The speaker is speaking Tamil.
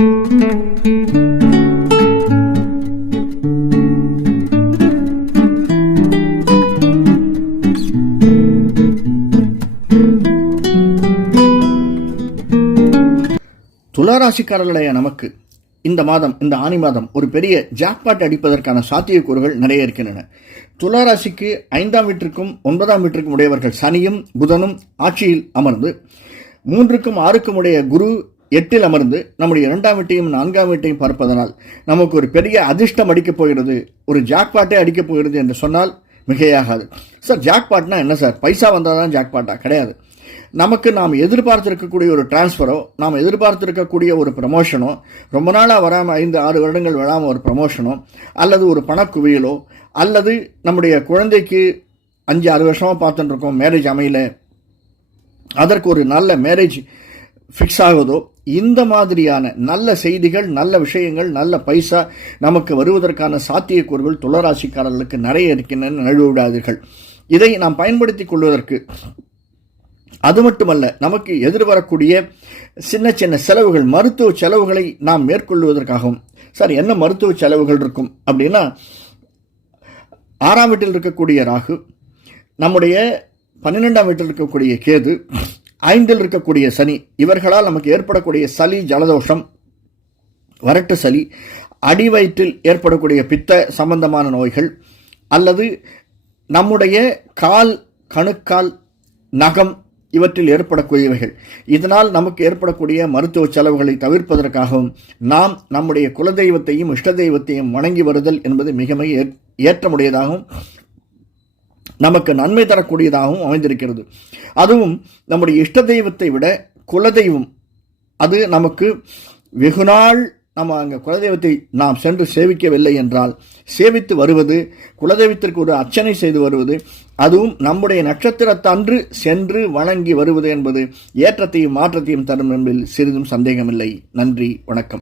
துளாராசிக்காரர்களைய நமக்கு இந்த மாதம், இந்த ஆனி மாதம் ஒரு பெரிய ஜாக்பாட் அடிப்பதற்கான சாத்தியக்கூறுகள் நிறைய இருக்கின்றன. துளாராசிக்கு 5ஆம் வீட்டிற்கும் 9ஆம் வீட்டிற்கும் உடையவர்கள் சனியும் புதனும் ஆட்சியில் அமர்ந்து, 3க்கும் 6க்கும் உடைய குரு 8ல் அமர்ந்து நம்முடைய 2ஆம் வீட்டையும் 4ஆம் வீட்டையும் பார்ப்பதனால் நமக்கு ஒரு பெரிய அதிர்ஷ்டம் அடிக்கப் போகிறது, ஒரு ஜாக்பாட்டே அடிக்கப் போகிறது என்று சொன்னால் மிகையாகாது. சார், ஜாக்பாட்னா என்ன சார்? பைசா வந்தால் தான் ஜாக்பாட்டா? கிடையாது. நமக்கு நாம் எதிர்பார்த்திருக்கக்கூடிய ஒரு டிரான்ஸ்ஃபரோ, நாம் எதிர்பார்த்திருக்கக்கூடிய ஒரு ப்ரமோஷனோ, ரொம்ப நாளாக வராமல் 5-6 வருடங்கள் வராமல் ஒரு ப்ரமோஷனோ, அல்லது ஒரு பணக்குவியலோ, அல்லது நம்முடைய குழந்தைக்கு 5-6 வருஷமாக பார்த்துட்டு இருக்கோம், மேரேஜ் அமையல, அதற்கு ஒரு நல்ல மேரேஜ் ஃபிக்ஸ் ஆகுதோ, இந்த மாதிரியான நல்ல செய்திகள், நல்ல விஷயங்கள், நல்ல பைசா நமக்கு வருவதற்கான சாத்தியக்கூறுகள் துளாராசிக்காரர்களுக்கு நிறைய இருக்கின்றன. நழுவிடாதீர்கள். இதை நாம் பயன்படுத்திக் கொள்வதற்கு, அது மட்டுமல்ல, நமக்கு எதிர்வரக்கூடிய சின்ன சின்ன செலவுகள், மருத்துவ செலவுகளை நாம் மேற்கொள்வதற்காகவும். சார், என்ன மருத்துவ செலவுகள் இருக்கும் அப்படின்னா, 6ஆம் வீட்டில் இருக்கக்கூடிய ராகு, நம்முடைய 12ஆம் வீட்டில் இருக்கக்கூடிய கேது, 5ல் இருக்கக்கூடிய சனி, இவர்களால் நமக்கு ஏற்படக்கூடிய சளி, ஜலதோஷம், வறட்டு சளி, அடிவயிற்றில் ஏற்படக்கூடிய பித்த சம்பந்தமான நோய்கள், அல்லது நம்முடைய கால், கணுக்கால், நகம், இவற்றில் ஏற்படக்கூடியவைகள், இதனால் நமக்கு ஏற்படக்கூடிய மருத்துவ செலவுகளை தவிர்ப்பதற்காகவும் நாம் நம்முடைய குலதெய்வத்தையும் இஷ்ட தெய்வத்தையும் வணங்கி வருதல் என்பது மிக மிக ஏற்றமுடையதாகவும் நமக்கு நன்மை தரக்கூடியதாகவும் அமைந்திருக்கிறது. அதுவும் நம்முடைய இஷ்ட தெய்வத்தை விட குலதெய்வம், அது நமக்கு வெகுநாள் நம்ம அங்கே குலதெய்வத்தை நாம் சென்று சேவிக்கவில்லை என்றால், சேவித்து வருவது, குலதெய்வத்திற்கு ஒரு அர்ச்சனை செய்து வருவது, அதுவும் நம்முடைய நட்சத்திரத்தன்று சென்று வணங்கி வருவது என்பது ஏற்றத்தையும் மாற்றத்தையும் தரும் என்பதில் சிறிதும் சந்தேகமில்லை. நன்றி, வணக்கம்.